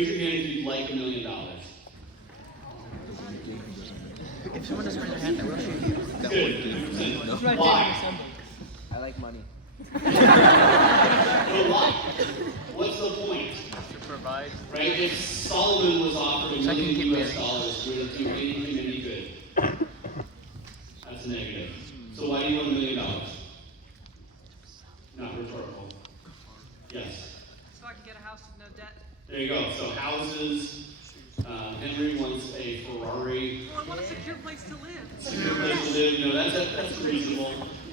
Raise your hand if you'd like $1 million. If someone doesn't raise their hand, I will shoot you. Good. Why? I like money. But why? What's the point? To provide. Right? If Solomon was offered $1 million US, would it do anything any good? That's a negative. So why do you want $1 million? Not rhetorical. Yes. So I can get a house with no debt. There you go. So houses. Henry wants a Ferrari. Well, I want a secure place to live. Secure place to live. No, that's reasonable.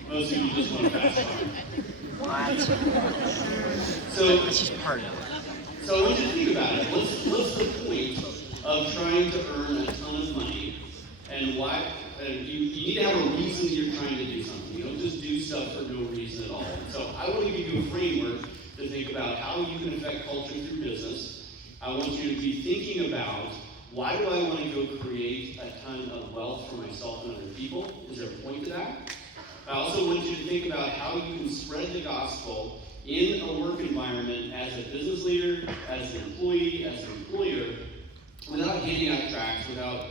Most people just want a fast car. What? So That's just part of it. So I want you to think about it. What's the point of trying to earn a ton of money, and why? You need to have a reason that you're trying to do something. You don't just do stuff for no reason at all. So I want to give you a framework to think about how you can affect culture through business. I want you to be thinking about, why do I want to go create a ton of wealth for myself and other people? Is there a point to that? I also want you to think about how you can spread the gospel in a work environment as a business leader, as an employee, as an employer, without handing out tracts, without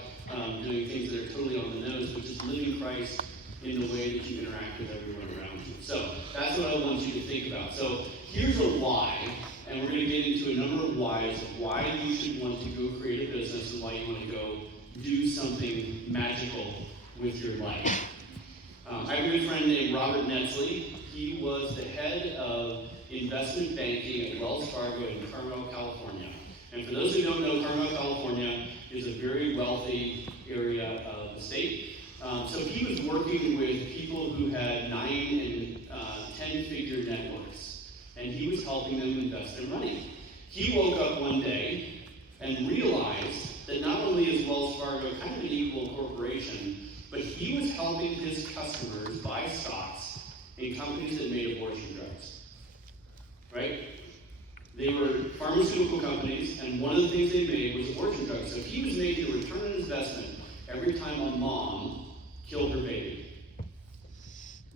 doing things that are totally on the nose, which is living Christ in the way that you interact with everyone around you. So that's what I want you to think about. So here's a why, and we're going to get into a number of whys of why you should want to go create a business and why you want to go do something magical with your life. I have a good friend named Robert Netzley. He was the head of investment banking at Wells Fargo in Carmel, California. And for those who don't know, Carmel, California is a very wealthy area of the state. So he was working with people who had 9 and 10-figure net worths, and he was helping them invest their money. He woke up one day and realized that not only is Wells Fargo kind of an equal corporation, but he was helping his customers buy stocks in companies that made abortion drugs. Right? They were pharmaceutical companies, and one of the things they made was abortion drugs. So he was making a return on investment every time a mom killed her baby.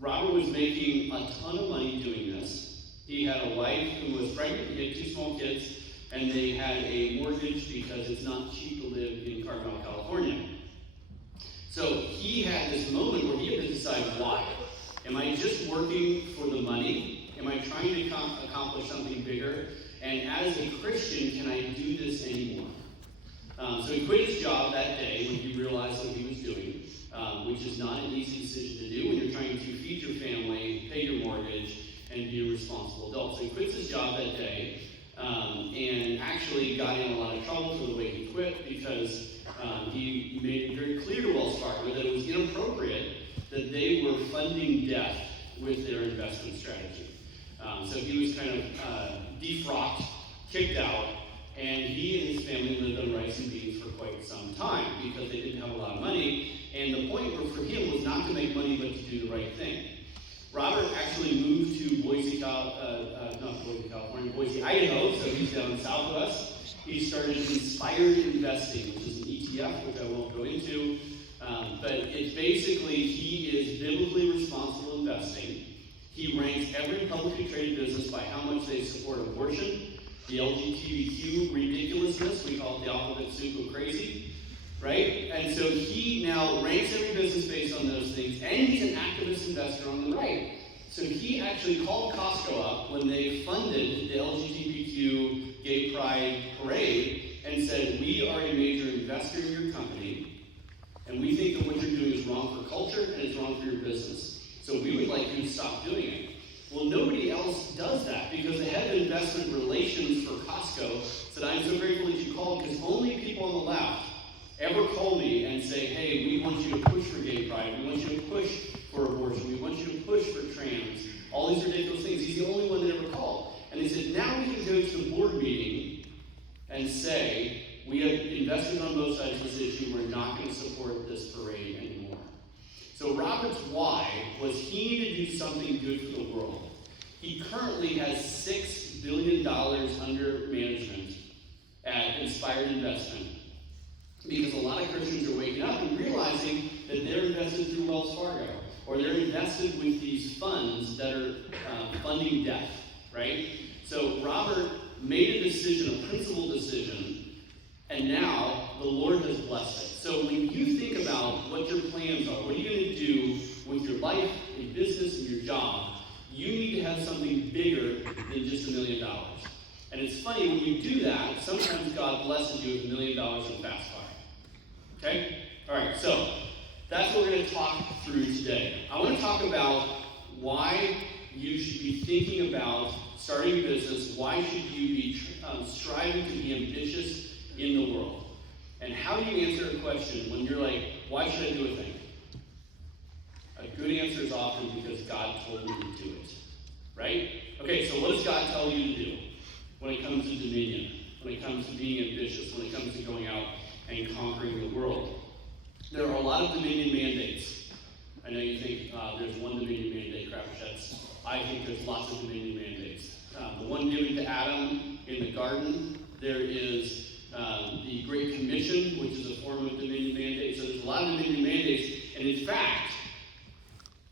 Robert was making a ton of money doing this. He had a wife who was pregnant, he had 2 small kids, and they had a mortgage because it's not cheap to live in Carmel, California. So he had this moment where he had to decide why. Am I just working for the money? Am I trying to accomplish something bigger? And as a Christian, can I do this anymore? So he quit his job that day when he realized what he was doing, which is not an easy decision to do when you're trying to feed your family, pay your mortgage, and be a responsible adult. So he quits his job that day and actually got in a lot of trouble for the way he quit because he made it very clear to Wells Fargo that it was inappropriate that they were funding death with their investment strategy. So he was kind of defrocked, kicked out, and he and his family lived on rice and beans for quite some time because they didn't have a lot of money. And the point for him was not to make money, but to do the right thing. Robert actually moved to Boise, Idaho, so he's down south of us. He started Inspired Investing, which is an ETF, which I won't go into. But it's basically, he is biblically responsible investing. He ranks every publicly traded business by how much they support abortion, the LGBTQ ridiculousness, we call it the alphabet soup of crazy, right? And so he now ranks every business based on those things, and he's an activist investor on the right. So he actually called Costco up when they funded the LGBTQ gay pride parade and said, we are a major investor in your company, and we think that what you're doing is wrong for culture and it's wrong for your business. So we would like you to stop doing it. Well, nobody else does that because the head of investment relations for Costco said, I'm so grateful that you called because only people on the left ever call me and say, hey, we want you to push for gay pride, we want you to push for abortion, we want you to push for trans, all these ridiculous things. He's the only one that ever called. And they said, now we can go to the board meeting and say, we have invested on both sides of this issue, we're not going to support this parade anymore. So Robert's why was he needed to do something good for the world. He currently has $6 billion under management at Inspired Investment because a lot of Christians are waking up and realizing that they're invested through Wells Fargo or they're invested with these funds that are funding death, right? So Robert made a decision, a principled decision, and now the Lord has blessed it. So when you think about what your plans are, what are you going to do with your life, your business, and your job, you need to have something bigger than just $1 million. And it's funny, when you do that, sometimes God blesses you with $1 million in fast fire. Okay? Alright, so that's what we're going to talk through today. I want to talk about why you should be thinking about starting a business. Why should you be striving to be ambitious in the world? And how do you answer a question when you're like, why should I do a thing? A good answer is often because God told me to do it. Right? Okay, so what does God tell you to do when it comes to dominion? When it comes to being ambitious? When it comes to going out and conquering the world? There are a lot of dominion mandates. I know you think there's one dominion mandate, Crapuchettes. I think there's lots of dominion mandates. The one given to Adam in the garden, there is the Great Commission, which is a form of dominion mandate. So there's a lot of dominion mandates, and in fact,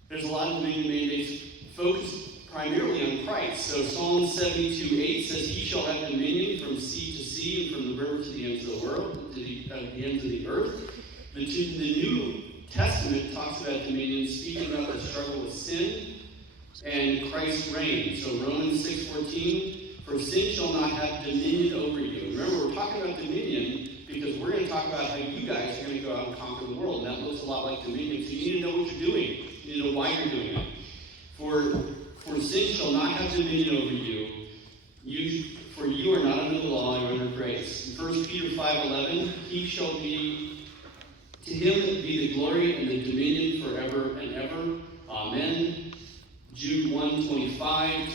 there's a lot of dominion mandates focused primarily on Christ. So Psalm 72:8 says, "He shall have dominion from sea to sea, and from the river to the ends of the world, to the ends of the earth." The New Testament talks about dominion, speaking about the struggle with sin and Christ's reign. So Romans 6:14, "For sin shall not have dominion over you." Remember, we're talking about dominion because we're going to talk about how you guys are going to go out and conquer the world. And that looks a lot like dominion. So you need to know what you're doing. You need to know why you're doing it. For sin shall not have dominion over you. For you are not under the law, you are under grace. In 1 Peter 5:11, "He shall be, to him be the glory and the dominion forever and ever. Amen." Jude 1:25,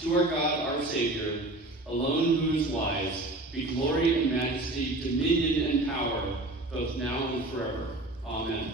to our God, our Savior, alone who is wise, be glory and majesty, dominion and power, both now and forever. Amen.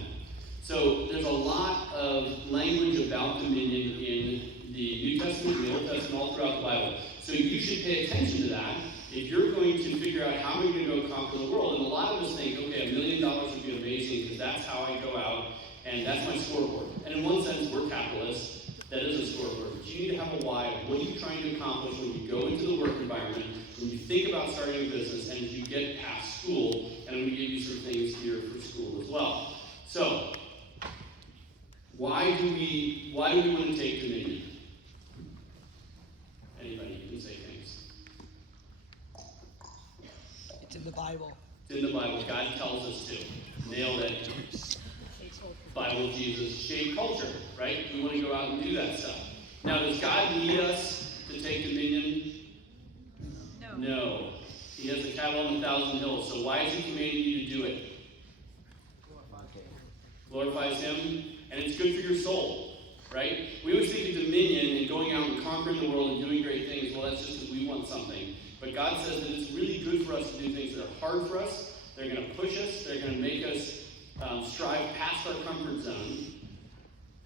So there's a lot of language about dominion in the New Testament, the Old Testament, all throughout the Bible. So you should pay attention to that if you're going to figure out how am I going to go conquer the world. And a lot of us think, okay, $1 million would be amazing because that's how I go out and that's my scoreboard. And in one sense, we're capitalists. That is a scoreboard. But you need to have a why of what are you trying to accomplish when you go into the work environment, when you think about starting a business, and as you get past school. And I'm going to give you some things here for school as well. So, why do we want to take dominion? Anybody can say things. It's in the Bible. It's in the Bible. God tells us to. Nailed it. Bible, Jesus, shape culture, right? We want to go out and do that stuff. Now, does God need us to take dominion? No. He has the cattle on 1,000 hills. So why is he commanding you to do it? Glorifies him, and it's good for your soul, right? We always think of dominion and going out and conquering the world and doing great things. Well, that's just because we want something. But God says that it's really good for us to do things that are hard for us. They're going to push us. They're going to make us strive past our comfort zone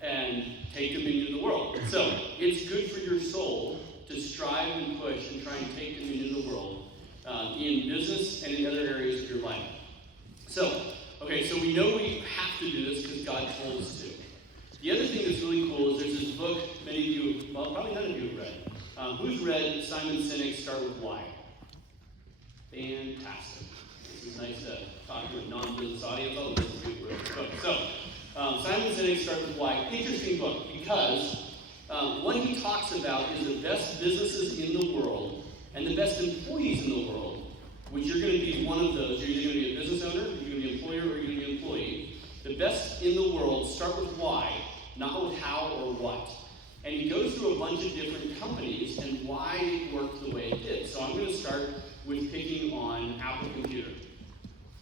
and take dominion of the world. So it's good for your soul to strive and push and try and take dominion of the world in business and in other areas of your life. So, okay, so we know we have to do this because God told us to. The other thing that's really cool is there's this book many of you, well, probably none of you have read. Who's read Simon Sinek's Start With Why? Fantastic. This is nice to talk to a non-business audience. All the business people read this book. So, Simon Sinek's Start With Why. Interesting book because what he talks about is the best businesses in the world and the best employees in the world, which you're going to be one of those. You're either going to be a business owner, you're going to be an employer, or you're going to be an employee. The best in the world start with why, not with how or what. And he goes through a bunch of different companies and why it worked the way it did. So I'm going to start with picking on Apple Computer.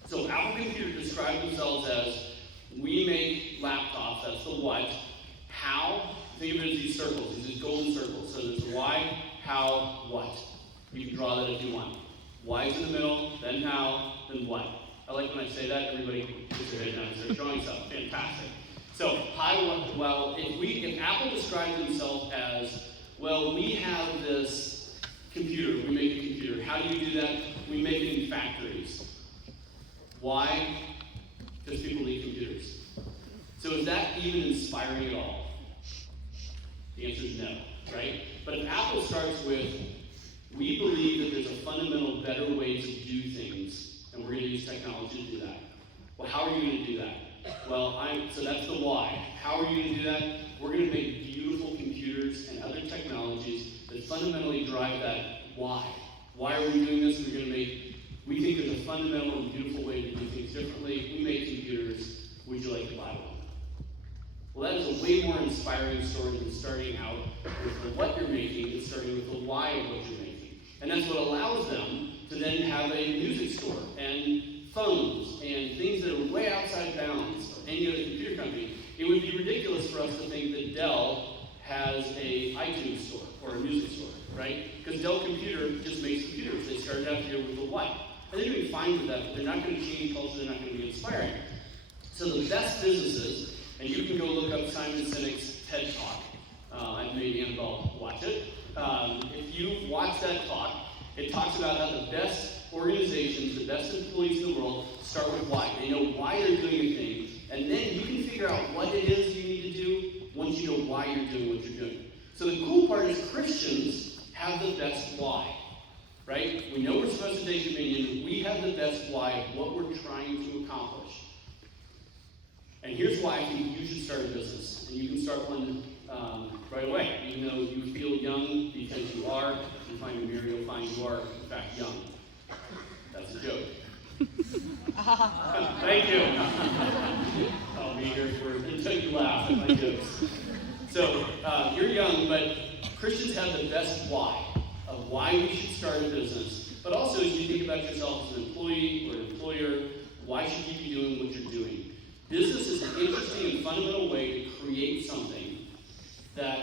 So Apple Computer described themselves as, we make laptops, that's the what. How, think of it as these circles, these golden circles. So there's the why, how, what. You can draw that if you want. Why is in the middle, then how, then what. I like when I say that, everybody puts their head down and starts drawing stuff. Fantastic. So, if Apple described themselves as, well, we have this computer, we make a computer. How do you do that? We make it in factories. Why? Because people need computers. So is that even inspiring at all? The answer is no, right? But if Apple starts with, We believe that there's a fundamental better way to do things, and we're going to use technology to do that. Well, how are you going to do that? Well, so that's the why. How are you going to do that? We're going to make beautiful computers and other technologies that fundamentally drive that why. Why are we doing this? We think there's a fundamental and beautiful way to do things differently. We make computers. Would you like to buy one? Well, that is a way more inspiring story than starting out with what you're making and starting with the why of what you're making. And that's what allows them to then have a music store and phones and things that are way outside bounds of any other computer company. It would be ridiculous for us to think that Dell has a iTunes store or a music store, right? Because Dell Computer just makes computers. They started out here with the what. And they're doing fine with that, but they're not going to change culture, they're not going to be inspiring. So the best businesses, and you can go look up Simon Sinek's TED Talk. I made Annabelle watch it. If you watch that talk, it talks about how the best organizations, the best employees in the world start with why. They know why they're doing a thing, and then you can figure out what it is you need to do once you know why you're doing what you're doing. So the cool part is Christians have the best why, right? We know we're supposed to take dominion. We have the best why of what we're trying to accomplish. And here's why I think you should start a business. And you can start one right away. Even though you feel young because you are, if you find a mirror, you'll find you are, in fact, young. That's a joke. Thank you. I'll be here until you laugh at my jokes. So, you're young, but Christians have the best why of why we should start a business. But also, as you think about yourself as an employee or an employer, why should you be doing what you're doing? Business is an interesting and fundamental way to create something that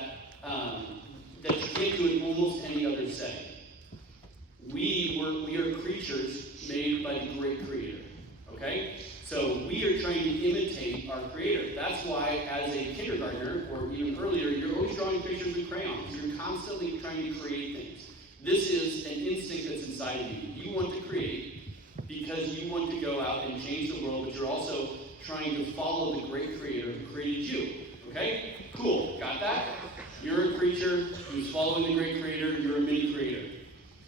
you can't do in almost any other setting. We are creatures made by the great Creator. Okay? So we are trying to imitate our Creator. That's why, as a kindergartner, or even earlier, you're always drawing pictures with crayons. You're constantly trying to create things. This is an instinct that's inside of you. You want to create because you want to go out and change the world, but you're also trying to follow the great Creator who created you. Okay? Cool. Got that? You're a creature who's following the great Creator. You're a mini creator.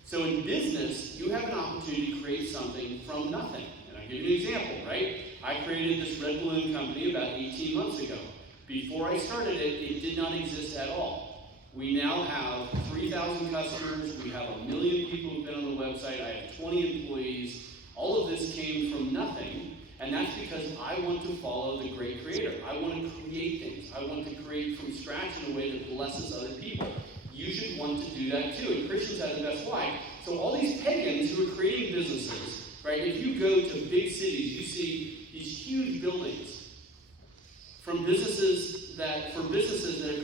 So in business, you have an opportunity to create something from nothing. And I'll give you an example, right? I created this red balloon company about 18 months ago. Before I started it, it did not exist at all. We now have 3,000 customers. We have 1 million people who've been on the website. I have 20 employees. All of this came from nothing. And that's because I want to follow the great Creator. I want to create things. I want to create from scratch in a way that blesses other people. You should want to do that too. And Christians have the best why. So all these pagans who are creating businesses, right? If you go to big cities, you see these huge buildings from businesses that are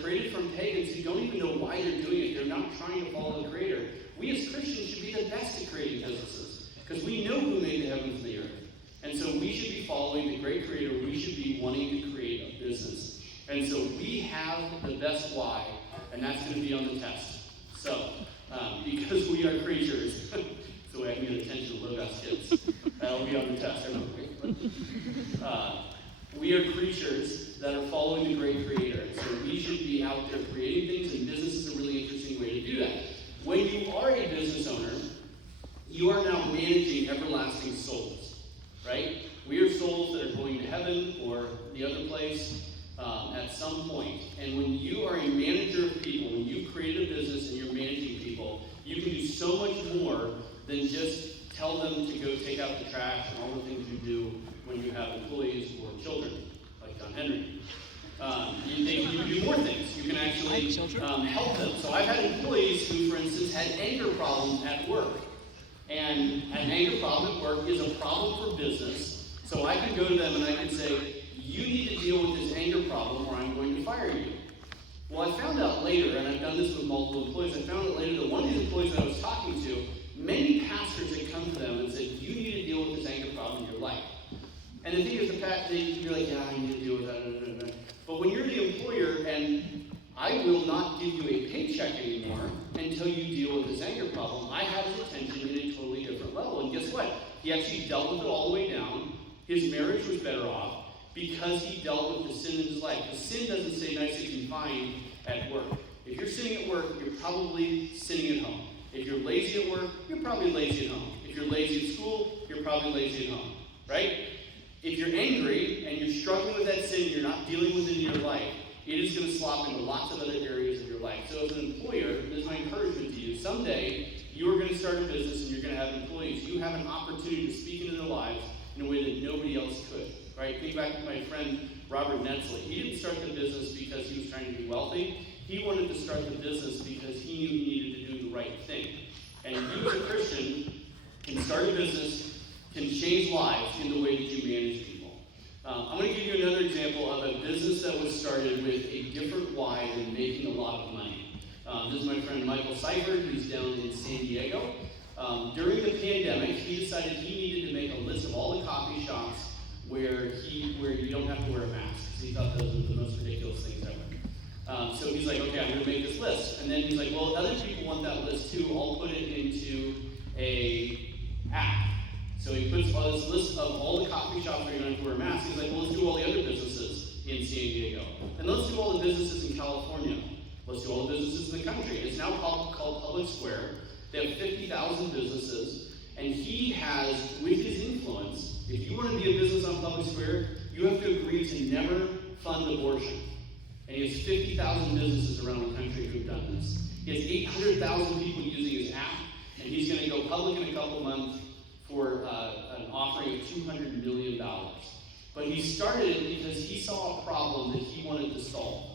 created from pagans who don't even know why they're doing it. They're not trying to follow the Creator. We as Christians should be the best at creating businesses because we know who made the heavens and the earth. And so we should be following the great Creator. We should be wanting to create a business. And so we have the best why, and that's going to be on the test. So, because we are creatures, it's the way I can get attention of little best kids. That'll be on the test. We are creatures that are following the great Creator. So we should be out there creating things, and business is a really interesting way to do that. When you are a business owner, you are now managing everlasting souls. Right? We are souls that are going to heaven or the other place at some point. And when you are a manager of people, when you create a business and you're managing people, you can do so much more than just tell them to go take out the trash and all the things you do when you have employees or children, like John Henry. You can do more things. You can actually help them. So I've had employees who, for instance, had anger problems at work. And an anger problem at work is a problem for business. So I could go to them and I could say, you need to deal with this anger problem or I'm going to fire you. Well, I found out later, and I've done this with multiple employees, I found out later that one of these employees that I was talking to, many pastors had come to them and said, you need to deal with this anger problem in your life. And the thing is, you're like, yeah, I need to deal with that. But when you're the employer and I will not give you a paycheck anymore until you deal with this anger problem, I have his attention in a totally different level. And guess what? He actually dealt with it all the way down. His marriage was better off because he dealt with the sin in his life. The sin doesn't say nice and confined at work. If you're sinning at work, you're probably sinning at home. If you're lazy at work, you're probably lazy at home. If you're lazy at school, you're probably lazy at home, right? If you're angry and you're struggling with that sin, you're not dealing with it in your life, it is going to slop into lots of other areas of your life. So as an employer, this is my encouragement to you. Someday, you are going to start a business and you're going to have employees. You have an opportunity to speak into their lives in a way that nobody else could, right? Think back to my friend Robert Netzley. He didn't start the business because he was trying to be wealthy. He wanted to start the business because he knew he needed to do the right thing. And you as a Christian can start a business, can change lives in the way that you manage people. I'm going to give you another example of a business that was started with a different why than making a lot of money. This is my friend Michael Seifert, who's down in San Diego. During the pandemic, he decided he needed to make a list of all the coffee shops where you don't have to wear a mask. So he thought those were the most ridiculous things ever. So he's like, okay, I'm going to make this list. And then he's like, well, other people want that list too. I'll put it into a app. So he puts this list of all the coffee shops where you don't have to wear a mask. He's like, well, let's do all the other businesses in San Diego. And let's do all the businesses in California. Let's do all the businesses in the country. It's now called Public Square. They have 50,000 businesses. And he has, with his influence, if you want to be a business on Public Square, you have to agree to never fund abortion. And he has 50,000 businesses around the country who've done this. He has 800,000 people using his app, and he's going to go public in a couple months for an offering of $200 million. But he started it because he saw a problem that he wanted to solve.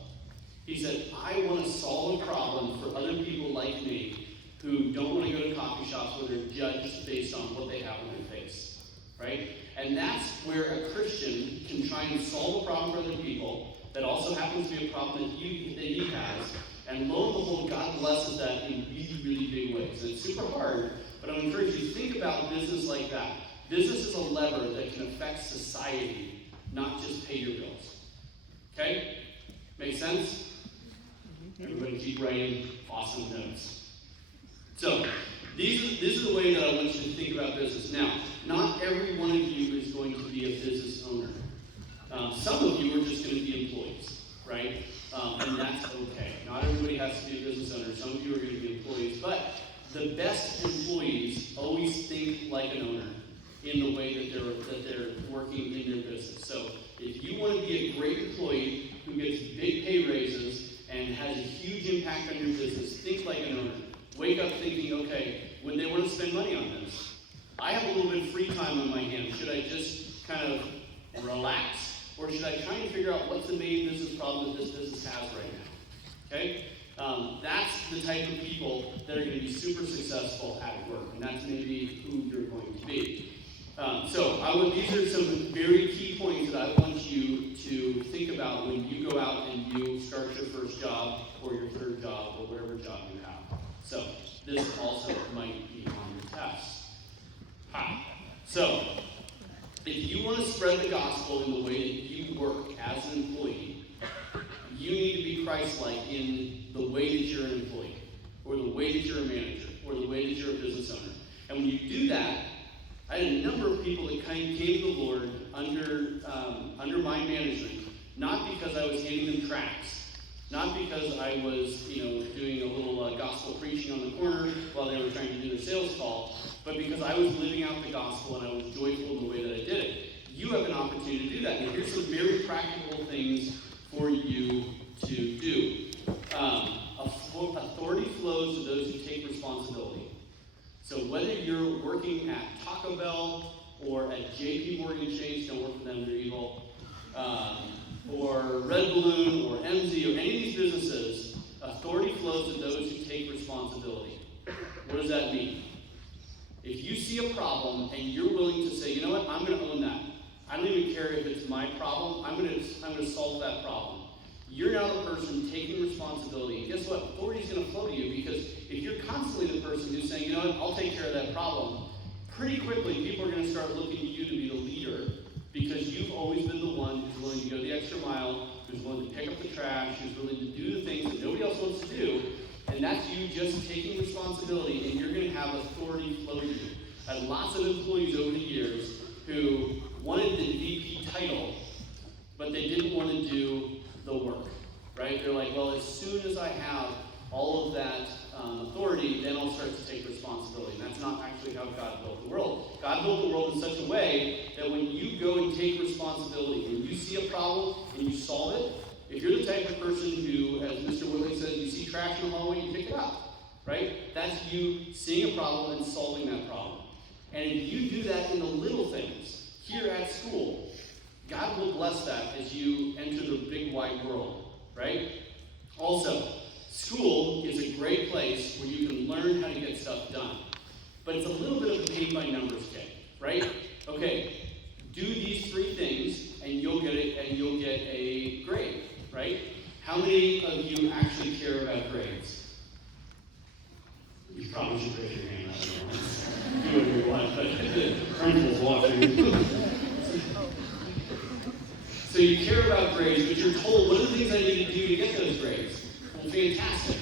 He said, I want to solve a problem for other people like me who don't want to go to coffee shops where they're judged based on what they have on their face, right? And that's where a Christian can try and solve a problem for other people that also happens to be a problem that he has. And lo and behold, God blesses that in really, really big ways. And it's super hard, but I would encourage you to think about business like that. Business is a lever that can affect society, not just pay your bills. Okay? Make sense? Everybody keep writing awesome notes. So, these are the way that I want you to think about business. Now, not every one of you is going to be a business owner. Some of you are just going to be employees, right? And that's okay. Not everybody has to be a business owner. Some of you are going to be employees. But the best employees always think like an owner in the way that they're working in their business. So if you want to be a great employee who gets big pay raises and has a huge impact on your business, think like an owner. Wake up thinking, okay, would they want to spend money on this? I have a little bit of free time on my hands. Should I just kind of relax? Or should I try and figure out what's the main business problem that this business has right now? Okay? That's the type of people that are going to be super successful at work. And that's maybe who you're going to be. These are some very key points that I want you to think about when you go out and you start your first job or your third job or whatever job you have. So this also might be on your test. So if you want to spread the gospel in the way that you work as an employee, you need to be Christ-like in the way that you're an employee, or the way that you're a manager, or the way that you're a business owner. And when you do that, I had a number of people that came to the Lord under my management, not because I was handing them tracts, not because I was, doing a little gospel preaching on the corner while they were trying to do their sales call, but because I was living out the gospel and I was joyful in the way that I did it. You have an opportunity to do that. And here's some very practical things for you to do. Authority flows to those who take responsibility. So whether you're working at Taco Bell or at JP Morgan Chase, don't work for them, they're evil, or Red Balloon or MZ or any of these businesses, authority flows to those who take responsibility. What does that mean? If you see a problem and you're willing to say, you know what, I'm going to own that. I don't even care if it's my problem. I'm going to solve that problem. You're now the person taking responsibility. And guess what? Authority is going to flow to you, because if you're constantly the person who's saying, you know what, I'll take care of that problem, pretty quickly people are going to start looking to you to be the leader, because you've always been the one who's willing to go the extra mile, who's willing to pick up the trash, who's willing to do the things that nobody else wants to do. And that's you just taking responsibility, and you're going to have authority flow to you. I had lots of employees over the years who wanted the VP title, but they didn't want to do the work, right? They're like, well, as soon as I have all of that authority, then I'll start to take responsibility. And that's not actually how God built the world. God built the world in such a way that when you go and take responsibility, when you see a problem and you solve it, if you're the type of person who, as Mr. Willing says, you see trash in the hallway, you pick it up, right? That's you seeing a problem and solving that problem. And if you do that in the little things, here at school, God will bless that as you enter the big wide world, right? Also, school is a great place where you can learn how to get stuff done. But it's a little bit of a paint by numbers game, right? Okay, do these 3 things and you'll get it, and you'll get a grade, right? How many of you actually care about grades? You probably should raise your hand. I don't know. Do whatever you want, but the principal's watching. So you care about grades, but you're told, what are the things I need to do to get those grades? Well, fantastic.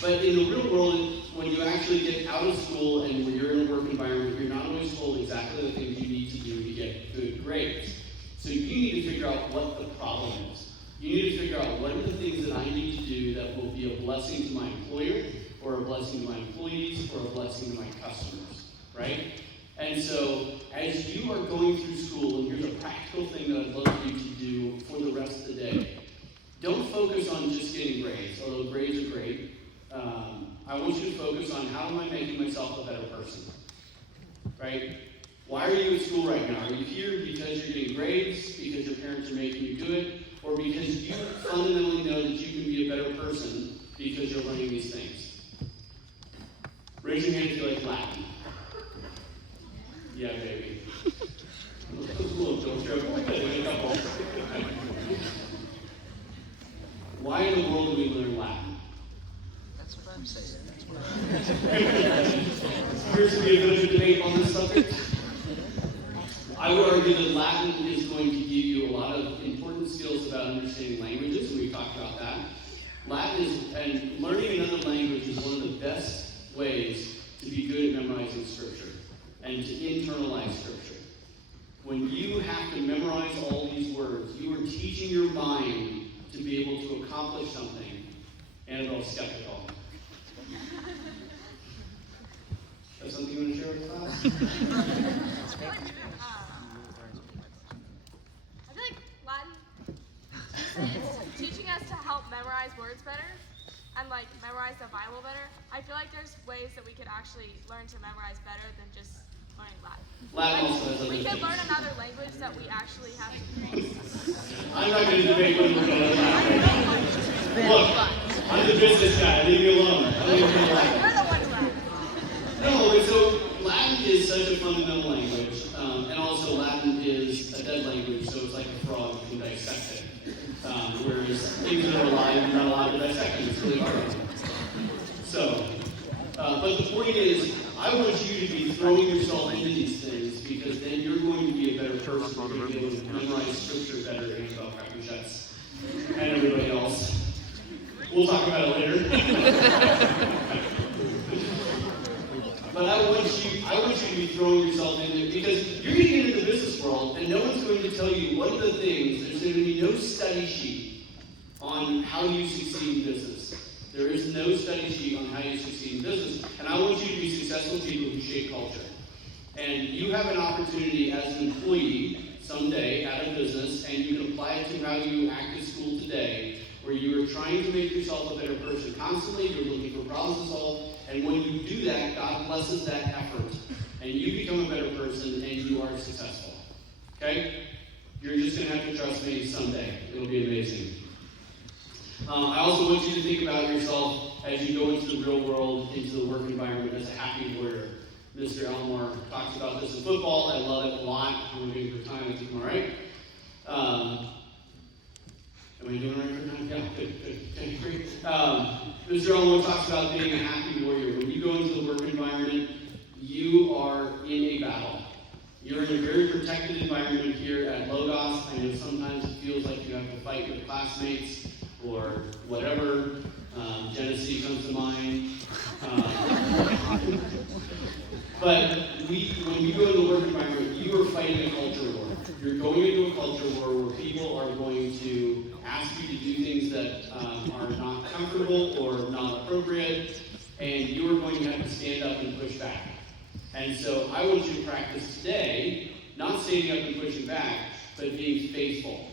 But in the real world, when you actually get out of school and when you're in a work environment, you're not always told exactly the things you need to do to get good grades. So you need to figure out what the problem is. You need to figure out what are the things that I need to do that will be a blessing to my employer, or a blessing to my employees, or a blessing to my customers, right? And so, as you are going through school, and here's a practical thing that I'd love for you to do for the rest of the day. Don't focus on just getting grades, although grades are great. I want you to focus on how am I making myself a better person, right? Why are you at school right now? Are you here because you're getting grades, because your parents are making you do it, or because you fundamentally know that you can be a better person because you're learning these things? Raise your hand if you like Latin. Yeah, baby. A little joke joke. Why in the world do we learn Latin? That's what I'm saying. That's what I'm Appears to be a bit of a debate on this subject. I would argue that Latin is going to give you a lot of important skills about understanding languages, and we've talked about that. Latin is, and learning another language is one of the best ways to be good at memorizing Scripture and to internalize Scripture. When you have to memorize all these words, you are teaching your mind to be able to accomplish something. Annabelle's skeptical. That's something you want to share with class? I feel like Latin is teaching us to help memorize words better and like memorize the Bible better. I feel like there's ways that we could actually learn to memorize better than just learning Latin. Latin also has other We could things. learn another language that we actually have to I'm not going to debate whether we're going to Latin. Look, I'm the business guy. Leave me alone. I don't even know Latin. You're the one who learned. No, and so Latin is such a fundamental language, and also Latin is a dead language, so it's like a frog, you can dissect it. Whereas things that are alive, you're not allowed to dissect them, it's really hard. So, but the point is, I want you to be throwing yourself into these things, because then you're going to be a better person, you're going to be able to memorize Scripture better, and about Crapuchettes, and everybody else. We'll talk about it later. But I want you to be throwing yourself in there, because you're going to get into the business world and no one's going to tell you what are the things. There's going to be no study sheet on how you succeed in business. There is no study sheet on how you succeed in business. And I want you to be successful people who shape culture. And you have an opportunity as an employee someday at a business, and you can apply it to how you act at school today, where you are trying to make yourself a better person constantly. You're looking for problems to solve. And when you do that, God blesses that effort. And you become a better person, and you are successful. Okay? You're just going to have to trust me someday. It'll be amazing. I also want you to think about yourself as you go into the real world, into the work environment, as a happy warrior. Mr. Elmore talks about this in football. I love it a lot. I'm waiting for time. I think I'm all right. Am I doing all right for time? Yeah, good. Okay, great. Mr. Elmore talks about being a happy warrior. When you go into the work environment, you are in a battle. You're in a very protected environment here at Logos. I know sometimes it feels like you have to fight with classmates or whatever. Genesee comes to mind. But when you go into the work environment, you are fighting a culture war. You're going into a culture war where people are going to ask you to do things that are not comfortable or not appropriate, and you are going to have to stand up and push back. And so I want you to practice today, not standing up and pushing back, but being faithful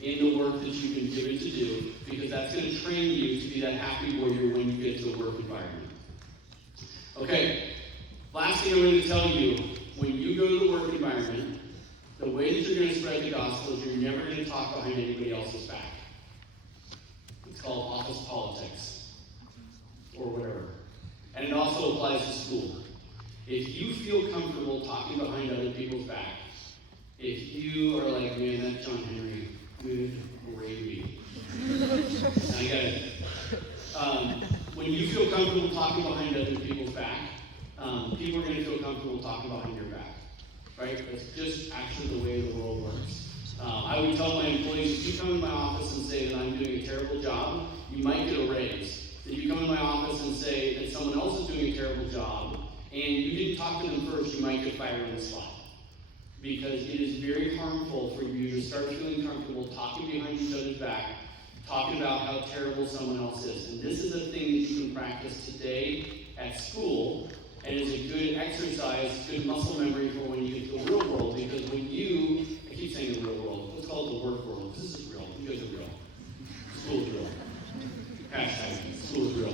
in the work that you've been given to do, because that's going to train you to be that happy warrior when you get to a work environment. Okay, last thing I'm going to tell you, when you go to the work environment, the way that you're going to spread the gospel is you're never going to talk behind anybody else's back. It's called office politics, or whatever. And it also applies to school. If you feel comfortable talking behind other people's back, if you are like, man, that John Henry, good gravy. I get it. When you feel comfortable talking behind other people's back, people are going to feel comfortable talking behind your back. Right? That's just actually the way the world works. I would tell my employees, if you come in my office and say that I'm doing a terrible job, you might get a raise. If you come in my office and say that someone else is doing a terrible job, and you didn't talk to them first, you might get fired on the spot. Because it is very harmful for you to start feeling comfortable talking behind each other's back, talking about how terrible someone else is. And this is a thing that you can practice today at school, and is a good exercise, good muscle memory for when you get to the real world. Because when you, I keep saying the real world, let's call it the work world, because this is real. You guys are real. School is real. Hashtag, school is real.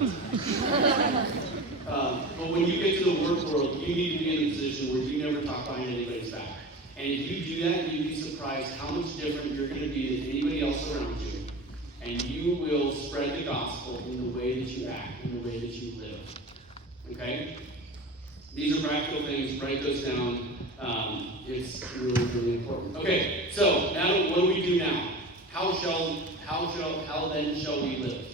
But when you get to the work world, you need to be in a position where you never talk behind anybody's back. And if you do that, you'd be surprised how much different you're going to be than anybody else around you. And you will spread the gospel in the way that you act, in the way that you live. Okay? These are practical things. Write those down. It's really, really important. Okay, so now what do we do now? How then shall we live?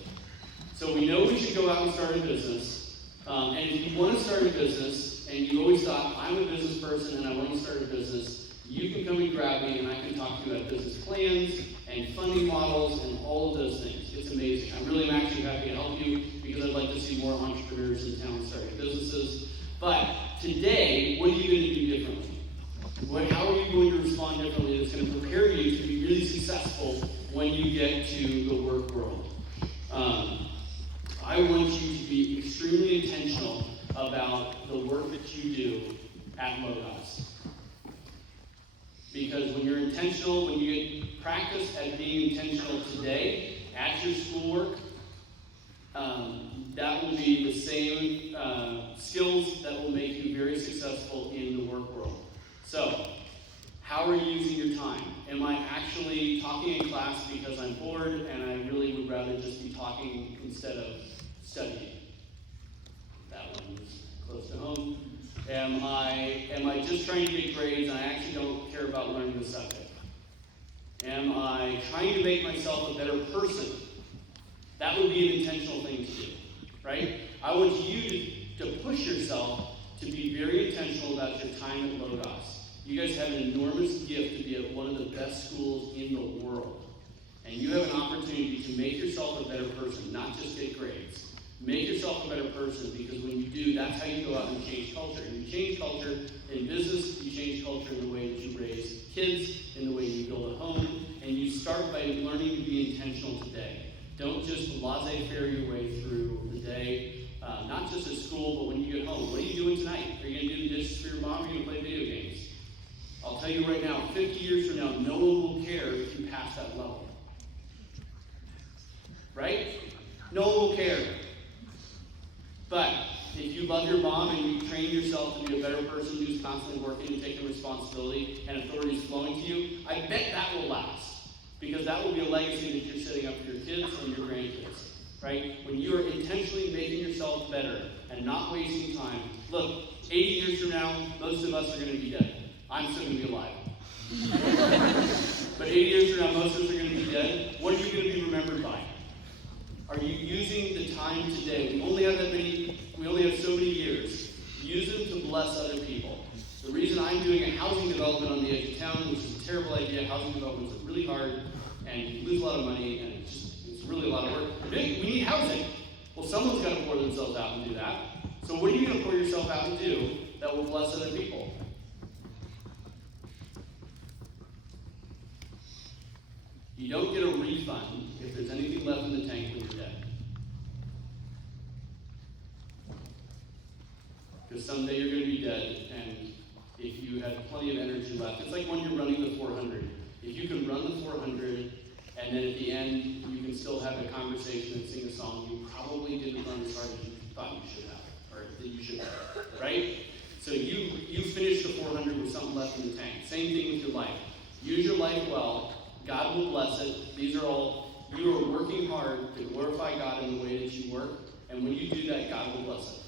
So we know we should go out and start a business. And if you want to start a business, and you always thought, I'm a business person and I want to start a business, you can come and grab me and I can talk to you about business plans and funding models and all of those things. It's amazing. I'm actually happy to help you because I'd like to see more entrepreneurs in town starting businesses. But today, what are you going to do differently? How are you going to respond differently that's going to prepare you to be really successful when you get to the work world? I want you to be extremely intentional about the work that you do at Logos. Because when you're intentional, when you get practice at being intentional today at your schoolwork, that will be the same skills that will make you very successful in the work world. So, how are you using your time? Am I actually talking in class because I'm bored and I really would rather just be talking instead of studying? That one was close to home. Am I just trying to get grades and I actually don't care about learning the subject? Am I trying to make myself a better person? That would be an intentional thing to do, right? I want you to push yourself to be very intentional about your time at Logos. You guys have an enormous gift to be at one of the best schools in the world. And you have an opportunity to make yourself a better person, not just get grades. Make yourself a better person, because when you do, that's how you go out and change culture. And you change culture in business, you change culture in the way that you raise kids, in the way you build a home, and you start by learning to be intentional today. Don't just laissez-faire your way through the day, not just at school, but when you get home. What are you doing tonight? Are you going to do the dishes for your mom, or are you going to play video games? I'll tell you right now, 50 years from now, no one will care if you pass that level. Right? No one will care. But if you love your mom and you train yourself to be a better person who's constantly working and taking responsibility and authority is flowing to you, I bet that will last. Because that will be a legacy that you're setting up for your kids and your grandkids. Right? When you are intentionally making yourself better and not wasting time. Look, 80 years from now, most of us are going to be dead. I'm still going to be alive. But 80 years from now, most of us are going to be dead. What are you going to be remembered by? Are you using the time today? We only have so many years. Use them to bless other people. The reason I'm doing a housing development on the edge of town, which is a terrible idea, housing developments are really hard, and you lose a lot of money, and it's really a lot of work. We need housing. Well, someone's got to pour themselves out and do that. So what are you going to pour yourself out and do that will bless other people? You don't get a refund if there's anything left in the tank when you're dead. Because someday you're going to be dead, and if you had plenty of energy left, it's like when you're running the 400. If you can run the 400, and then at the end you can still have a conversation and sing a song, you probably didn't run as hard as you thought you should have, or that you should have, right? So you finished the 400 with something left in the tank. Same thing with your life. Use your life well. God will bless it. These are all, you are working hard to glorify God in the way that you work, and when you do that, God will bless it.